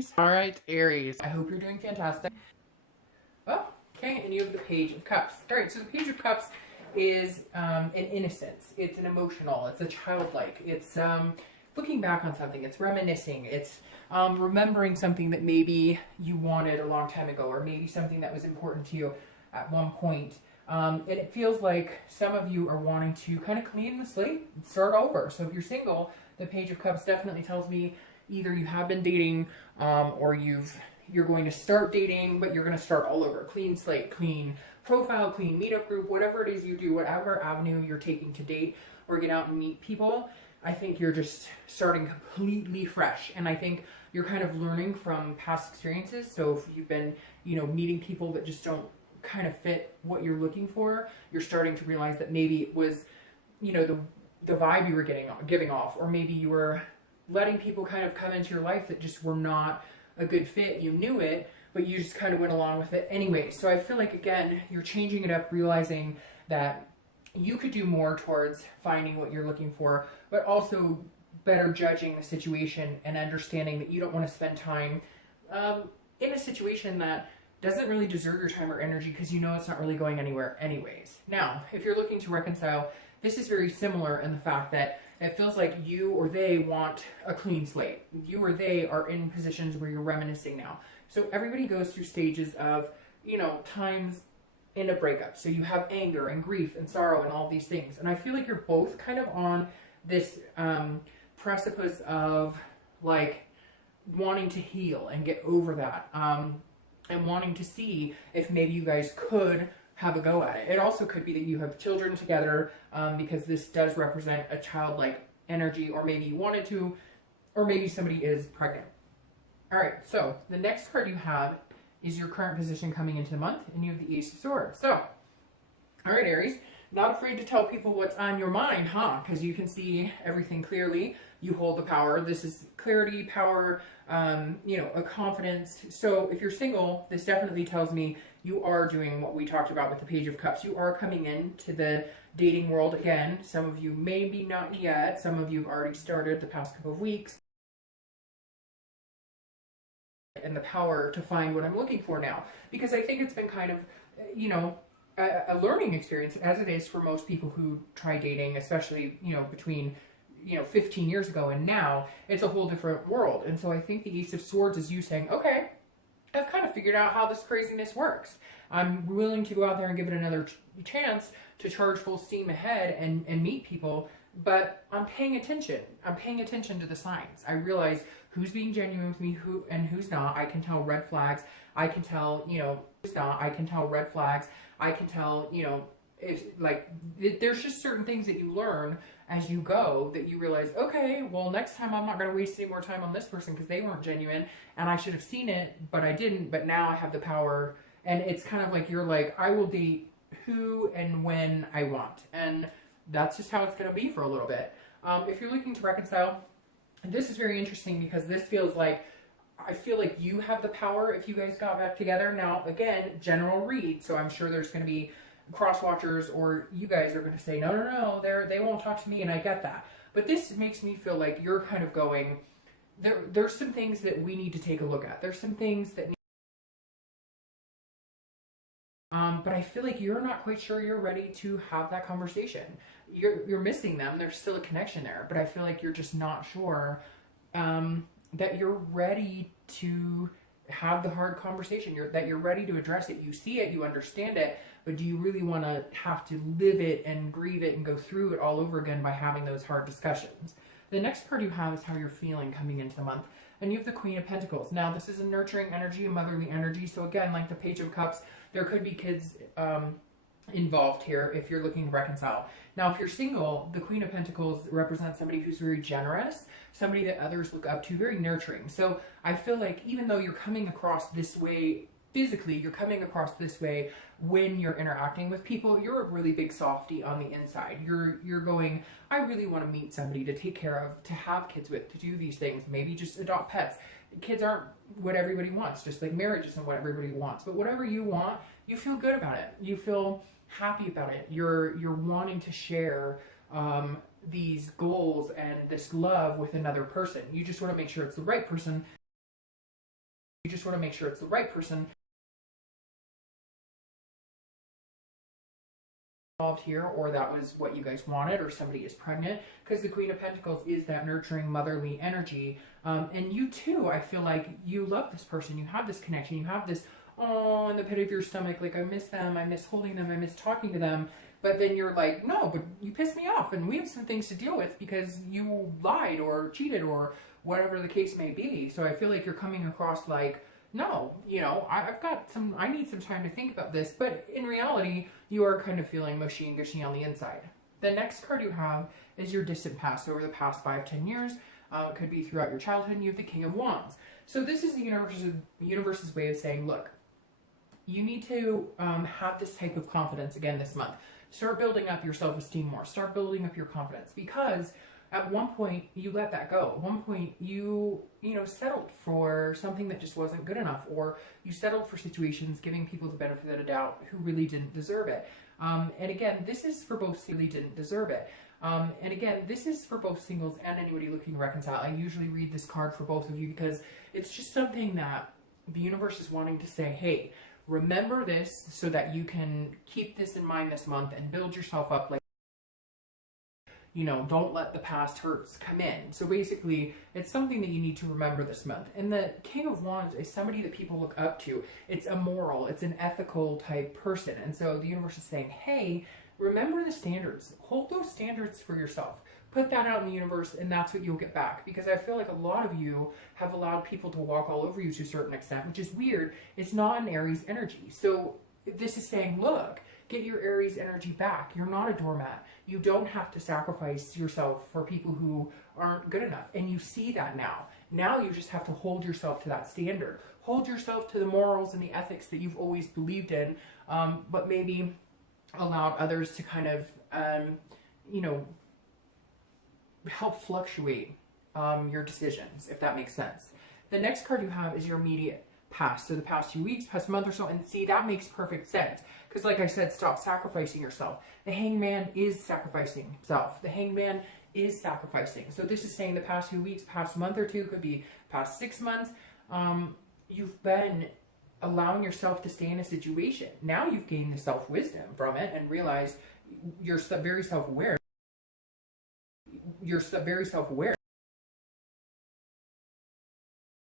Aries. All right, Aries. I hope you're doing fantastic. Oh, okay, and you have the Page of Cups. All right, so the Page of Cups is an innocence. It's an emotional. It's a childlike. It's looking back on something. It's reminiscing. It's remembering something that maybe you wanted a long time ago, or maybe something that was important to you at one point. And it feels like some of you are wanting to kind of clean the slate and start over. So if you're single, the Page of Cups definitely tells me either you have been dating or you're going to start dating, but you're going to start all over. Clean slate, clean profile, clean meetup group, whatever it is you do, whatever avenue you're taking to date or get out and meet people. I think you're just starting completely fresh. And I think you're kind of learning from past experiences. So if you've been, meeting people that just don't kind of fit what you're looking for, you're starting to realize that maybe it was, the vibe you were giving off, or maybe you were letting people kind of come into your life that just were not a good fit. You knew it, but you just kind of went along with it anyway. So I feel like, again, you're changing it up, realizing that you could do more towards finding what you're looking for, but also better judging the situation and understanding that you don't want to spend time in a situation that doesn't really deserve your time or energy, because it's not really going anywhere anyways. Now, if you're looking to reconcile, this is very similar in the fact that it feels like you or they want a clean slate. You or they are in positions where you're reminiscing now. So everybody goes through stages of, times in a breakup. So you have anger and grief and sorrow and all these things. And I feel like you're both kind of on this precipice of like wanting to heal and get over that. And wanting to see if maybe you guys could have a go at it. It also could be that you have children together, because this does represent a childlike energy, or maybe you wanted to, or maybe somebody is pregnant. All right, so the next card you have is your current position coming into the month, and you have the Ace of Swords. So, all right, Aries, not afraid to tell people what's on your mind, huh? Because you can see everything clearly. You hold the power. This is clarity, power, a confidence. So if you're single, this definitely tells me you are doing what we talked about with the Page of Cups. You are coming into the dating world again. Some of you maybe not yet. Some of you have already started the past couple of weeks. And the power to find what I'm looking for now. Because I think it's been kind of, a learning experience, as it is for most people who try dating, especially, between 15 years ago and now. It's a whole different world. And so I think the Ace of Swords is you saying, okay, I've kind of figured out how this craziness works. I'm willing to go out there and give it another chance to charge full steam ahead and meet people, but I'm paying attention. I'm paying attention to the signs. I realize who's being genuine with me, who's not. I can tell red flags. I can tell, who's not. I can tell red flags. I can tell, it's like there's just certain things that you learn as you go that you realize, okay, well, next time I'm not going to waste any more time on this person because they weren't genuine and I should have seen it, but I didn't. But now I have the power. And it's kind of like you're like, I will date who and when I want. And that's just how it's going to be for a little bit. If you're looking to reconcile, this is very interesting because this feels like, I feel like you have the power if you guys got back together. Now, again, general read. So I'm sure there's going to be cross watchers, or you guys are going to say, no, they won't talk to me, and I get that. But this makes me feel like you're kind of going, there's some things that we need to take a look at. There's some things that but I feel like you're not quite sure you're ready to have that conversation. You're missing them. There's still a connection there, but I feel like you're just not sure that you're ready to have the hard conversation. That you're ready to address it. You see it, you understand it, but do you really want to have to live it and grieve it and go through it all over again by having those hard discussions? The next part you have is how you're feeling coming into the month. And you have the Queen of Pentacles. Now, this is a nurturing energy, a motherly energy. So again, like the Page of Cups, there could be kids involved here if you're looking to reconcile. Now, if you're single, the Queen of Pentacles represents somebody who's very generous, somebody that others look up to, very nurturing. So I feel like even though you're coming across this way physically, you're coming across this way when you're interacting with people, you're a really big softie on the inside. You're going, I really want to meet somebody to take care of, to have kids with, to do these things, maybe just adopt pets. Kids aren't what everybody wants, just like marriage isn't what everybody wants. But whatever you want, you feel good about it. You feel happy about it. You're wanting to share these goals and this love with another person. You just want to make sure it's the right person You just want to make sure it's the right person involved here, or that was what you guys wanted, or somebody is pregnant, because the Queen of Pentacles is that nurturing motherly energy. And you too, I feel like you love this person, you have this connection, you have this, oh, in the pit of your stomach, like, I miss them, I miss holding them, I miss talking to them. But then you're like, no, but you pissed me off and we have some things to deal with because you lied or cheated or whatever the case may be. So I feel like you're coming across like, no, you know, I need some time to think about this. But in reality, you are kind of feeling mushy and gushy on the inside. The next card you have is your distant past, over the past 5-10 years. It could be throughout your childhood, and you have the King of Wands. So this is the universe's way of saying, look, you need to have this type of confidence again this month. Start building up your self-esteem more. Start building up your confidence, because at one point you let that go. At one point you settled for something that just wasn't good enough, or you settled for situations giving people the benefit of the doubt who really didn't deserve it. And again, this is for both really didn't deserve it. And again, this is for both singles and anybody looking to reconcile. I usually read this card for both of you because it's just something that the universe is wanting to say, hey, remember this so that you can keep this in mind this month and build yourself up. Like, you know, don't let the past hurts come in. So basically, it's something that you need to remember this month. And the King of Wands is somebody that people look up to. It's a moral, it's an ethical type person. And so the universe is saying, hey, remember the standards. Hold those standards for yourself. Put that out in the universe, and that's what you'll get back. Because I feel like a lot of you have allowed people to walk all over you to a certain extent, which is weird. It's not an Aries energy. So this is saying, look, get your Aries energy back. You're not a doormat. You don't have to sacrifice yourself for people who aren't good enough. And you see that now. Now you just have to hold yourself to that standard. Hold yourself to the morals and the ethics that you've always believed in, but maybe allowed others to kind of, help fluctuate your decisions, if that makes sense. The next card you have is your immediate past. So the past few weeks, past month or so, and see, that makes perfect sense. Because like I said, stop sacrificing yourself. The Hangman is sacrificing himself. The Hangman is sacrificing. So this is saying the past few weeks, past month or two, could be past 6 months, you've been allowing yourself to stay in a situation. Now you've gained the self-wisdom from it and realized you're very self-aware. You're very self-aware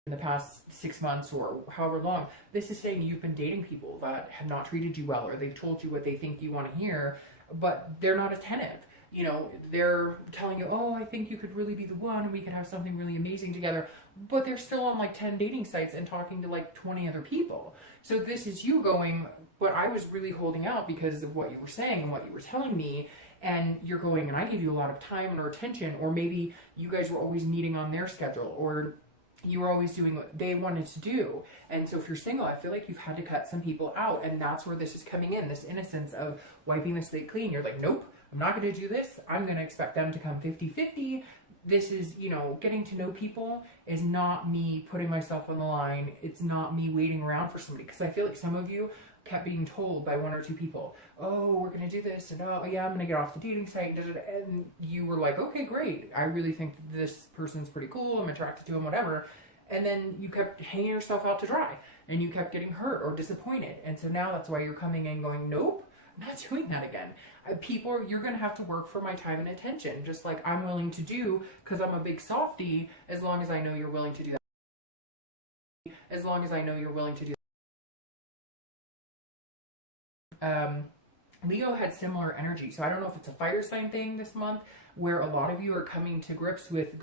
in the past 6 months or however long. This is saying you've been dating people that have not treated you well, or they've told you what they think you want to hear, but they're not attentive. You know, they're telling you, oh, I think you could really be the one and we could have something really amazing together, but they're still on like 10 dating sites and talking to like 20 other people. So this is you going, but I was really holding out because of what you were saying and what you were telling me. And you're going, and I gave you a lot of time or attention, or maybe you guys were always meeting on their schedule, or you were always doing what they wanted to do. And so if you're single, I feel like you've had to cut some people out, and that's where this is coming in, this innocence of wiping the slate clean. You're like, nope, I'm not going to do this. I'm going to expect them to come 50-50. This is, getting to know people is not me putting myself on the line. It's not me waiting around for somebody. Because I feel like some of you kept being told by 1 or 2 people, oh, we're going to do this, and oh, yeah, I'm going to get off the dating site, and you were like, okay, great. I really think this person's pretty cool. I'm attracted to him, whatever. And then you kept hanging yourself out to dry, and you kept getting hurt or disappointed. And so now that's why you're coming in going, nope, I'm not doing that again. People, you're going to have to work for my time and attention, just like I'm willing to do, because I'm a big softie, as long as I know you're willing to do that. As long as I know you're willing to do that. Leo had similar energy. So I don't know if it's a fire sign thing this month, where a lot of you are coming to grips with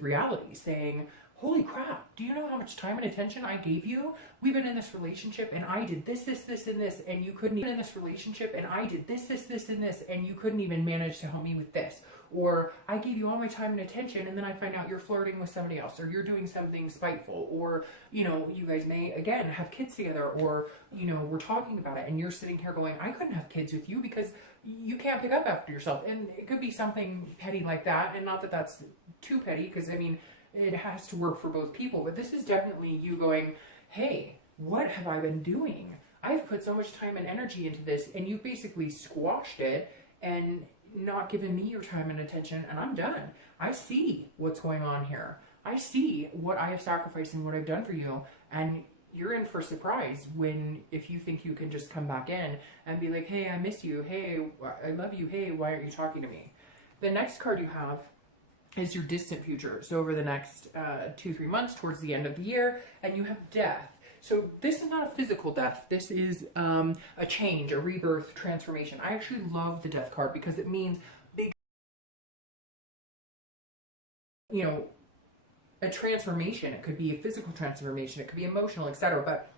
reality, saying, holy crap, do you know how much time and attention I gave you? We've been in this relationship and I did this, and this, and you couldn't even in this relationship and I did this, and this, and you couldn't even manage to help me with this. Or I gave you all my time and attention, and then I find out you're flirting with somebody else, or you're doing something spiteful, or, you guys may, again, have kids together, or, we're talking about it, and you're sitting here going, I couldn't have kids with you because you can't pick up after yourself. And it could be something petty like that, and not that that's too petty, because, it has to work for both people, but this is definitely you going, hey, what have I been doing? I've put so much time and energy into this, and you basically squashed it and not given me your time and attention, and I'm done. I see what's going on here. I see what I have sacrificed and what I've done for you, and you're in for a surprise if you think you can just come back in and be like, hey, I miss you. Hey, I love you. Hey, why aren't you talking to me? The next card you have is your distant future. So over the next 2-3 months towards the end of the year, and you have death. So this is not a physical death. This is a change, a rebirth, transformation. I actually love the death card because it means big, you know, a transformation. It could be a physical transformation. It could be emotional, etc. But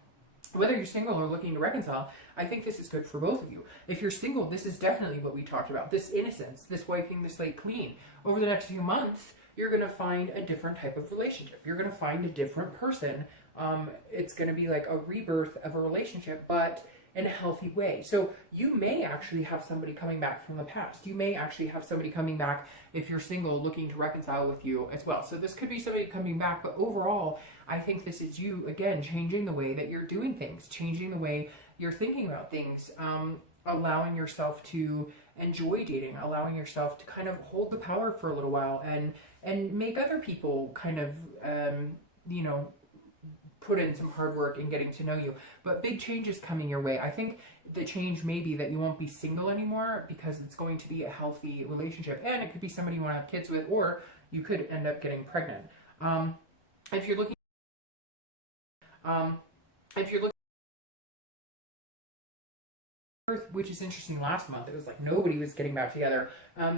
whether you're single or looking to reconcile, I think this is good for both of you. If you're single, this is definitely what we talked about. This innocence, this wiping the slate clean. Over the next few months, you're going to find a different type of relationship. You're going to find a different person. It's going to be like a rebirth of a relationship, but in a healthy way. So you may actually have somebody coming back from the past. You may actually have somebody coming back if you're single looking to reconcile with you as well. So this could be somebody coming back, but overall, I think this is you, again, changing the way that you're doing things, changing the way you're thinking about things, allowing yourself to enjoy dating, allowing yourself to kind of hold the power for a little while and make other people kind of, you know, put in some hard work in getting to know you. But big changes coming your way. I think the change may be that you won't be single anymore because it's going to be a healthy relationship, and it could be somebody you want to have kids with, or you could end up getting pregnant. If you're looking which is interesting, last month it was like nobody was getting back together.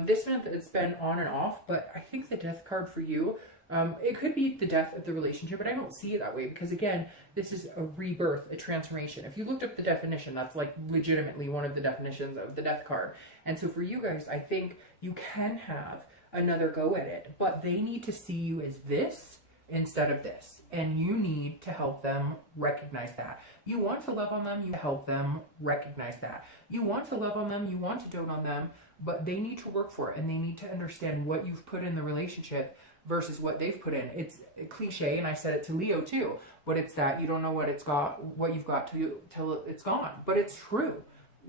This month it's been on and off, but I think the death card for you, it could be the death of the relationship, but I don't see it that way because, again, this is a rebirth, a transformation. If you looked up the definition, that's like legitimately one of the definitions of the death card. And so for you guys, I think you can have another go at it, but they need to see you as this instead of this. And you need to help them recognize that. You want to love on them, you help them recognize that. You want to love on them, you want to dote on them, but they need to work for it, and they need to understand what you've put in the relationship versus what they've put in. It's a cliche, and I said it to Leo too, but it's that you don't know what you've got till it's gone. But it's true.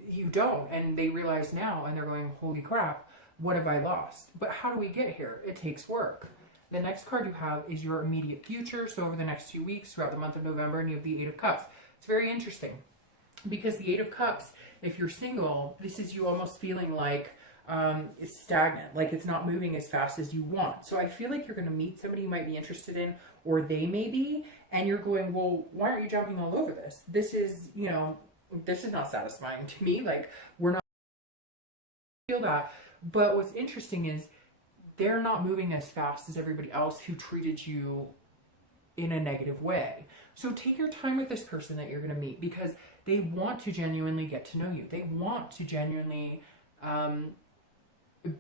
You don't, and they realize now, and they're going, holy crap, what have I lost? But how do we get here? It takes work. The next card you have is your immediate future. So over the next few weeks, throughout the month of November, and you have the Eight of Cups. It's very interesting because the Eight of Cups, if you're single, this is you almost feeling like it's stagnant, like it's not moving as fast as you want. So I feel like you're going to meet somebody you might be interested in, or they may be, and you're going, well, why aren't you jumping all over this? This is, you know, this is not satisfying to me. Like, we're not feel that. But what's interesting is they're not moving as fast as everybody else who treated you in a negative way. So take your time with this person that you're going to meet because they want to genuinely get to know you. They want to genuinely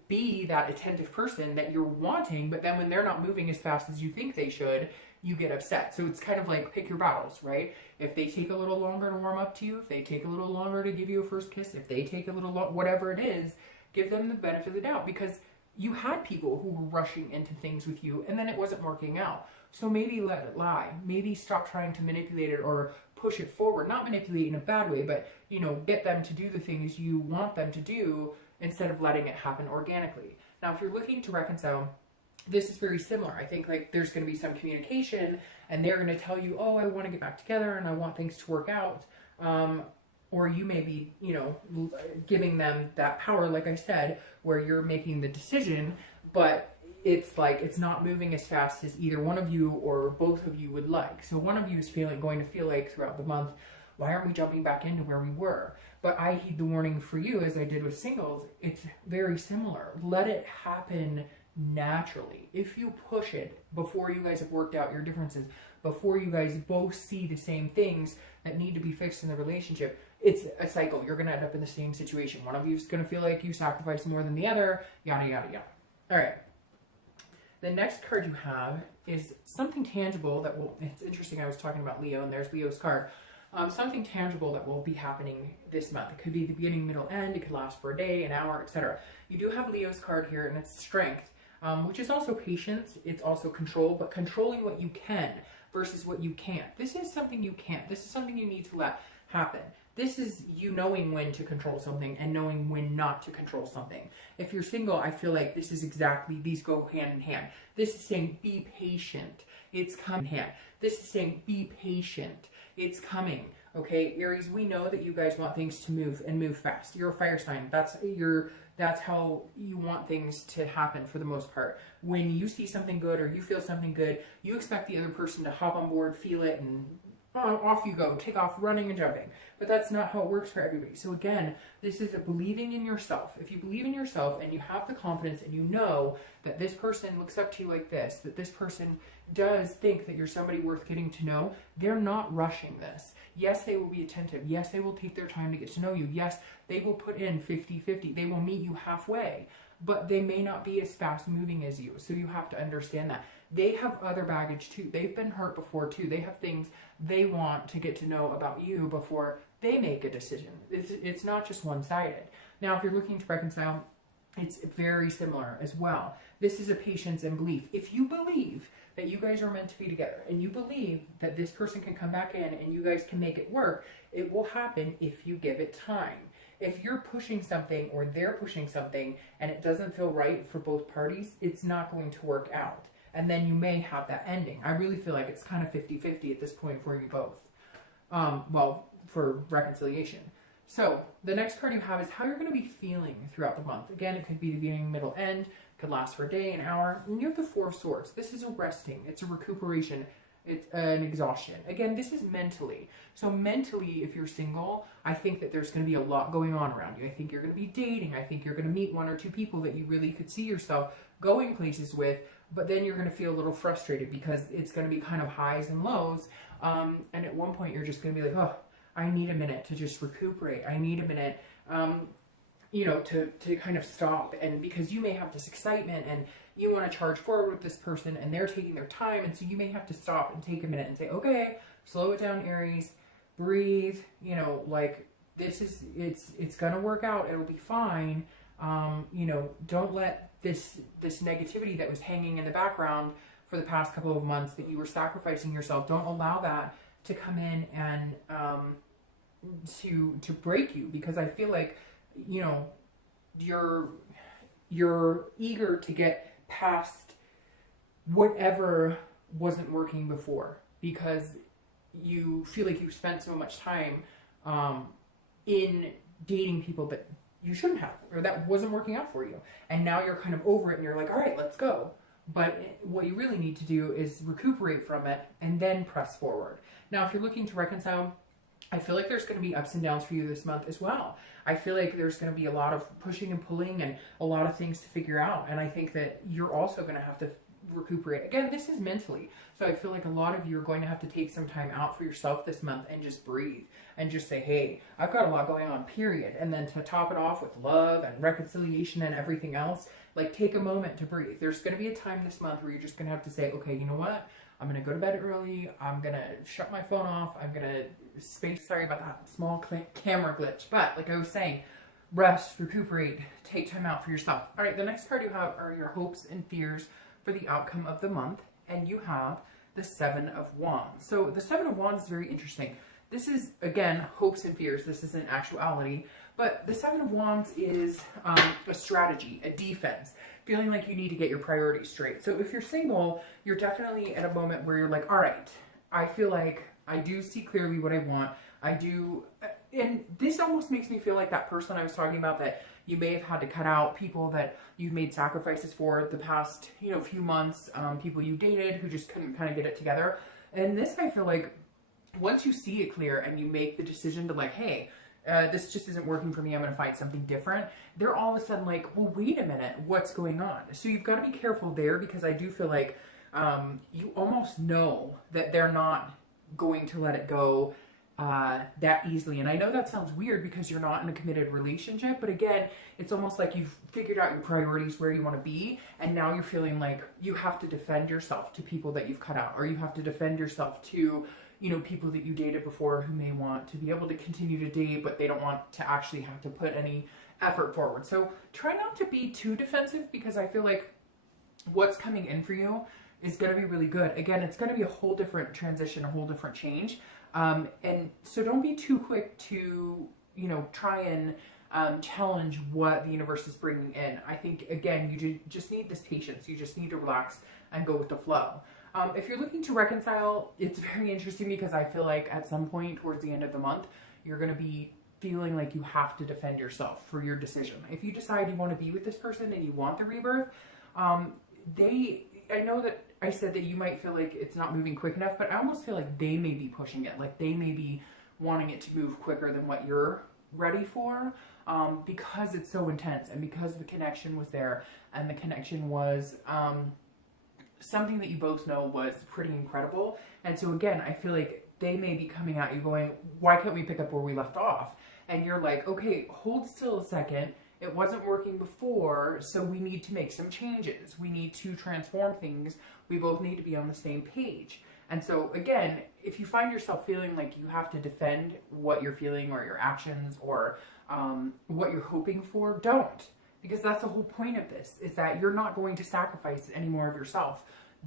be that attentive person that you're wanting, but then when they're not moving as fast as you think they should, you get upset. So it's kind of like pick your battles, right? If they take a little longer to warm up to you, if they take a little longer to give you a first kiss, if they take a little whatever it is, give them the benefit of the doubt because you had people who were rushing into things with you and then it wasn't working out. So maybe let it lie. Maybe stop trying to manipulate it or push it forward. Not manipulate in a bad way, but, you know, get them to do the things you want them to do instead of letting it happen organically. Now, if you're looking to reconcile, this is very similar. I think like there's going to be some communication and they're going to tell you, oh, I want to get back together and I want things to work out. Or you may be, you know, giving them that power, like I said, where you're making the decision, but it's like it's not moving as fast as either one of you or both of you would like. So one of you is going to feel like throughout the month, why aren't we jumping back into where we were? But I heed the warning for you, as I did with singles. It's very similar. Let it happen naturally. If you push it before you guys have worked out your differences, before you guys both see the same things that need to be fixed in the relationship, it's a cycle. You're going to end up in the same situation. One of you is going to feel like you sacrificed more than the other, yada, yada, yada. All right. The next card you have is something tangible that will, it's interesting, I was talking about Leo, and there's Leo's card. Something tangible that will be happening this month. It could be the beginning, middle, end. It could last for a day, an hour, etc. You do have Leo's card here, and it's strength, which is also patience. It's also control, but controlling what you can versus what you can't. This is something you can't. This is something you need to let happen. This is you knowing when to control something and knowing when not to control something. If you're single, I feel like this is exactly, these go hand in hand. This is saying be patient. It's coming hand. This is saying be patient. It's coming. Okay, Aries, we know that you guys want things to move and move fast. You're a fire sign. That's how you want things to happen for the most part. When you see something good or you feel something good, you expect the other person to hop on board, feel it, and off you go, take off running and jumping. But that's not how it works for everybody. So again, this is a believing in yourself. If you believe in yourself and you have the confidence and you know that this person looks up to you like this, that this person does think that you're somebody worth getting to know, they're not rushing this. Yes, they will be attentive. Yes, they will take their time to get to know you. Yes, they will put in 50-50. They will meet you halfway, but they may not be as fast moving as you. So you have to understand that. They have other baggage too. They've been hurt before too. They have things they want to get to know about you before they make a decision. It's not just one-sided. Now, if you're looking to reconcile, it's very similar as well. This is a patience and belief. If you believe that you guys are meant to be together and you believe that this person can come back in and you guys can make it work, it will happen if you give it time. If you're pushing something or they're pushing something and it doesn't feel right for both parties, it's not going to work out. And then you may have that ending. I really feel like it's kind of 50-50 at this point for you both. Well, for reconciliation. So the next card you have is how you're going to be feeling throughout the month. Again, it could be the beginning, middle, end. Could last for a day, an hour. And you have the Four of Swords. This is a resting. It's a recuperation. It's an exhaustion. Again, this is mentally. So mentally, if you're single, I think that there's going to be a lot going on around you. I think you're going to be dating. I think you're going to meet one or two people that you really could see yourself going places with. But then you're going to feel a little frustrated because it's going to be kind of highs and lows. And at one point, you're just going to be like, oh, I need a minute to just recuperate. I need a minute, to kind of stop. And because you may have this excitement and you want to charge forward with this person and they're taking their time. And so you may have to stop and take a minute and say, okay, slow it down, Aries, breathe, this is, it's going to work out. It'll be fine. Don't let this negativity that was hanging in the background for the past couple of months that you were sacrificing yourself, don't allow that to come in and to break you, because I feel like you're eager to get past whatever wasn't working before, because you feel like you spent so much time in dating people that you shouldn't have, or that wasn't working out for you, and now you're kind of over it and you're like, all right, let's go. But what you really need to do is recuperate from it and then press forward. Now, if you're looking to reconcile, I feel like there's going to be ups and downs for you this month as well. I feel like there's going to be a lot of pushing and pulling and a lot of things to figure out. And I think that you're also going to have to recuperate. Again, this is mentally. So I feel like a lot of you are going to have to take some time out for yourself this month and just breathe and just say, hey, I've got a lot going on, period. And then to top it off with love and reconciliation and everything else, take a moment to breathe. There's going to be a time this month where you're just going to have to say, okay, you know what? I'm going to go to bed early. I'm going to shut my phone off. I'm going to sorry about that small camera glitch. But like I was saying, rest, recuperate, take time out for yourself. All right, the next card you have are your hopes and fears for the outcome of the month. And you have the Seven of Wands. So the Seven of Wands is very interesting. This is, again, hopes and fears. This isn't actuality. But the Seven of Wands is a strategy, a defense, feeling like you need to get your priorities straight. So if you're single, you're definitely at a moment where you're like, all right, I feel like I do see clearly what I want. I do, and this almost makes me feel like that person I was talking about that you may have had to cut out, people that you've made sacrifices for the past, few months, people you dated who just couldn't kind of get it together. And this, I feel like, once you see it clear and you make the decision to hey, this just isn't working for me, I'm going to find something different, they're all of a sudden like, well, wait a minute, what's going on? So you've got to be careful there, because I do feel like you almost know that they're not going to let it go that easily. And I know that sounds weird because you're not in a committed relationship, but again, it's almost like you've figured out your priorities, where you want to be, and now you're feeling like you have to defend yourself to people that you've cut out, or you have to defend yourself to people that you dated before who may want to be able to continue to date, but they don't want to actually have to put any effort forward. So try not to be too defensive, because I feel like what's coming in for you is going to be really good. Again, it's going to be a whole different transition, a whole different change. And so don't be too quick to, try and challenge what the universe is bringing in. I think, again, you just need this patience. You just need to relax and go with the flow. If you're looking to reconcile, it's very interesting because I feel like at some point towards the end of the month, you're going to be feeling like you have to defend yourself for your decision. If you decide you want to be with this person and you want the rebirth, I know that I said that you might feel like it's not moving quick enough, but I almost feel like they may be pushing it. Like they may be wanting it to move quicker than what you're ready for, because it's so intense and because the connection was there and the connection was something that you both know was pretty incredible. And so again, I feel like they may be coming at you going, why can't we pick up where we left off? And you're like, okay, hold still a second. It wasn't working before, so we need to make some changes. We need to transform things. We both need to be on the same page. And so again, if you find yourself feeling like you have to defend what you're feeling or your actions or what you're hoping for, don't. Because that's the whole point of this, is that you're not going to sacrifice any more of yourself.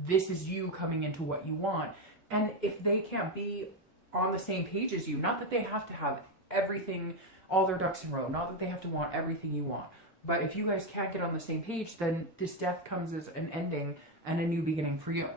This is you coming into what you want. And if they can't be on the same page as you, not that they have to have everything, all their ducks in a row, not that they have to want everything you want, but if you guys can't get on the same page, then this death comes as an ending and a new beginning for you.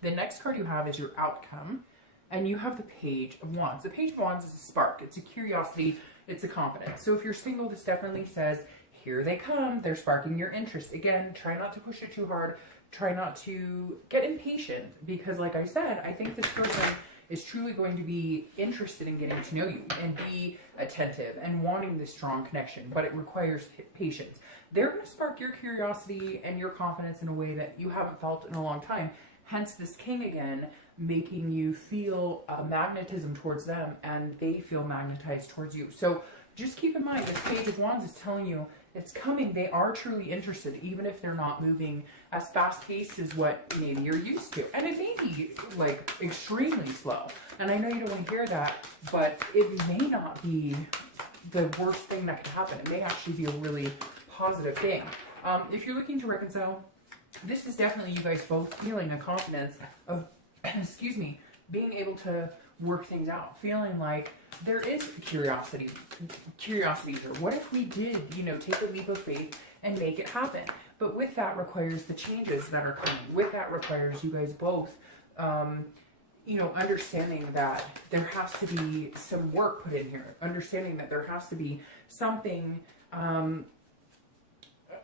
The next card you have is your outcome, and you have the Page of Wands. The Page of Wands is a spark. It's a curiosity. It's a confidence. So if you're single, this definitely says, here they come. They're sparking your interest. Again, try not to push it too hard. Try not to get impatient because, like I said, I think this person is truly going to be interested in getting to know you and be attentive and wanting this strong connection, but it requires patience. They're going to spark your curiosity and your confidence in a way that you haven't felt in a long time. Hence this King again, making you feel magnetism towards them and they feel magnetized towards you. So just keep in mind, this Page of Wands is telling you it's coming. They are truly interested, even if they're not moving as fast-paced as what maybe you're used to. And it may be like extremely slow. And I know you don't want to hear that, but it may not be the worst thing that could happen. It may actually be a really positive thing. If you're looking to reconcile, this is definitely you guys both feeling a confidence of, excuse me, being able to work things out, feeling like there is curiosity here. What if we did, take a leap of faith and make it happen? But with that requires the changes that are coming. With that requires you guys both, understanding that there has to be some work put in here. Understanding that there has to be something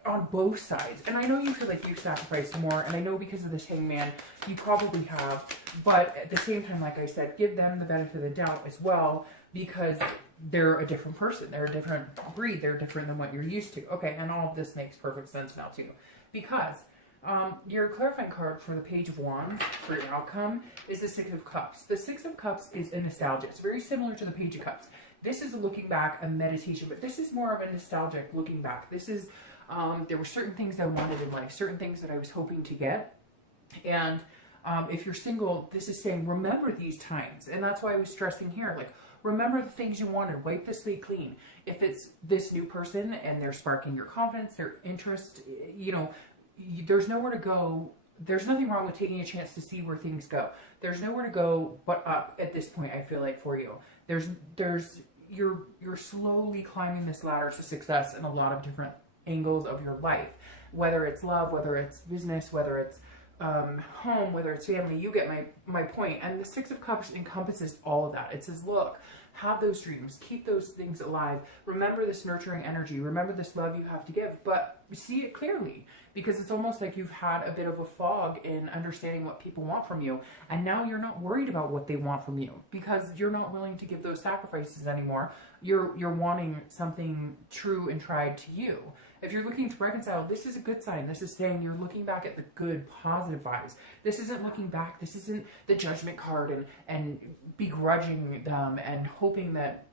on both sides. And I know you feel like you've sacrificed more, and I know because of this Hangman, you probably have, but at the same time, like I said, give them the benefit of the doubt as well, because they're a different person, they're a different breed, they're different than what you're used to. Okay, and all of this makes perfect sense now too, because your clarifying card for the Page of Wands for your outcome is the Six of Cups. The Six of Cups is a nostalgia. It's very similar to the Page of Cups. This is a looking back, a meditation, but this is more of a nostalgic looking back. This is there were certain things I wanted in life, certain things that I was hoping to get. And if you're single, this is saying, remember these times. And that's why I was stressing here, like, remember the things you wanted, wipe the slate clean. If it's this new person and they're sparking your confidence, their interest, there's nowhere to go. There's nothing wrong with taking a chance to see where things go. There's nowhere to go but up at this point, I feel like, for you. You're slowly climbing this ladder to success in a lot of different angles of your life, whether it's love, whether it's business, whether it's home, whether it's family. You get my point. And the Six of Cups encompasses all of that. It says, look, have those dreams, keep those things alive, remember this nurturing energy, remember this love you have to give, but see it clearly, because it's almost like you've had a bit of a fog in understanding what people want from you, and now you're not worried about what they want from you because you're not willing to give those sacrifices anymore. You're wanting something true and tried to you. If you're looking to reconcile, this is a good sign. This is saying you're looking back at the good, positive vibes. This isn't looking back. This isn't the judgment card and begrudging them and hoping that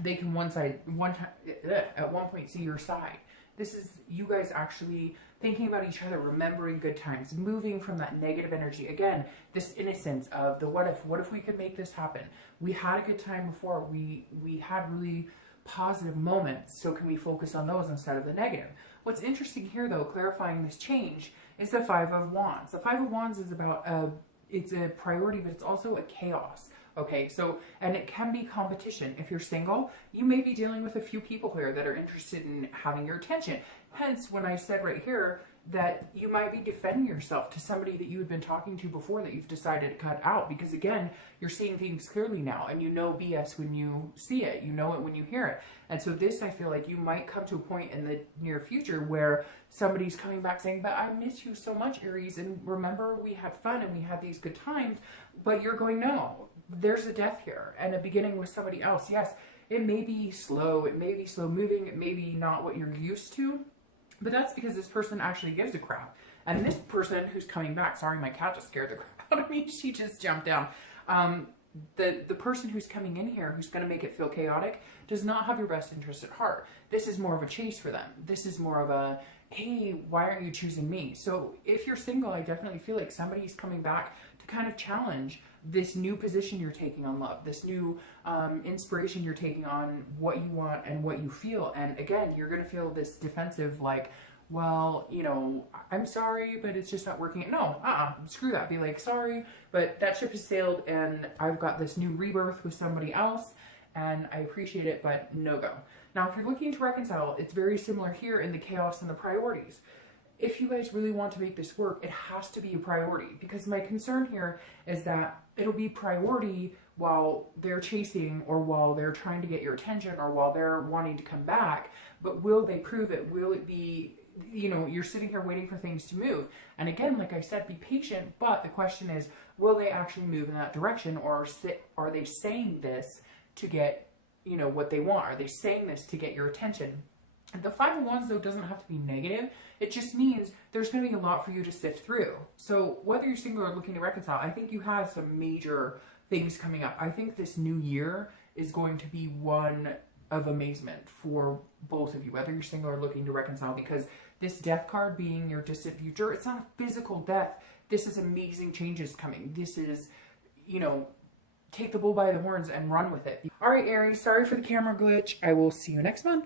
they can at one point see your side. This is you guys actually thinking about each other, remembering good times, moving from that negative energy. Again, this innocence of the what if we could make this happen? We had a good time before. We had really positive moments, so can we focus on those instead of the negative? What's interesting here, though, clarifying this change, is the Five of Wands. The Five of Wands is about it's a priority, but it's also a chaos. Okay, so, and it can be competition. If you're single, you may be dealing with a few people here that are interested in having your attention. Hence, when I said right here that you might be defending yourself to somebody that you had been talking to before that you've decided to cut out, because again, you're seeing things clearly now, and you know BS when you see it, you know it when you hear it. And so this, I feel like you might come to a point in the near future where somebody's coming back saying, but I miss you so much, Aries, and remember we had fun and we had these good times, but you're going, no, there's a death here and a beginning with somebody else. Yes, it may be slow, it may be slow moving, it may be not what you're used to, but that's because this person actually gives a crap. And this person who's coming back, sorry, my cat just scared the crap out of me. She just jumped down. The person who's coming in here, who's going to make it feel chaotic, does not have your best interest at heart. This is more of a chase for them. This is more of a, hey, why aren't you choosing me? So if you're single, I definitely feel like somebody's coming back to kind of challenge this new position you're taking on love, this new inspiration you're taking on what you want and what you feel. And again, you're going to feel this defensive, like, well, you know, I'm sorry, but it's just not working. No, screw that. Be like, sorry, but that ship has sailed and I've got this new rebirth with somebody else and I appreciate it, but no go. Now, if you're looking to reconcile, it's very similar here in the chaos and the priorities. If you guys really want to make this work, it has to be a priority, because my concern here is that it'll be priority while they're chasing, or while they're trying to get your attention, or while they're wanting to come back. But will they prove it? Will it be, you know, you're sitting here waiting for things to move. And again, like I said, be patient. But the question is, will they actually move in that direction, or are they saying this to get, you know, what they want? Are they saying this to get your attention? The Five of Wands, though, doesn't have to be negative. It just means there's going to be a lot for you to sift through. So whether you're single or looking to reconcile, I think you have some major things coming up. I think this new year is going to be one of amazement for both of you, whether you're single or looking to reconcile, because this death card being your distant future, it's not a physical death. This is amazing changes coming. This is, you know, take the bull by the horns and run with it. All right, Aries, sorry for the camera glitch. I will see you next month.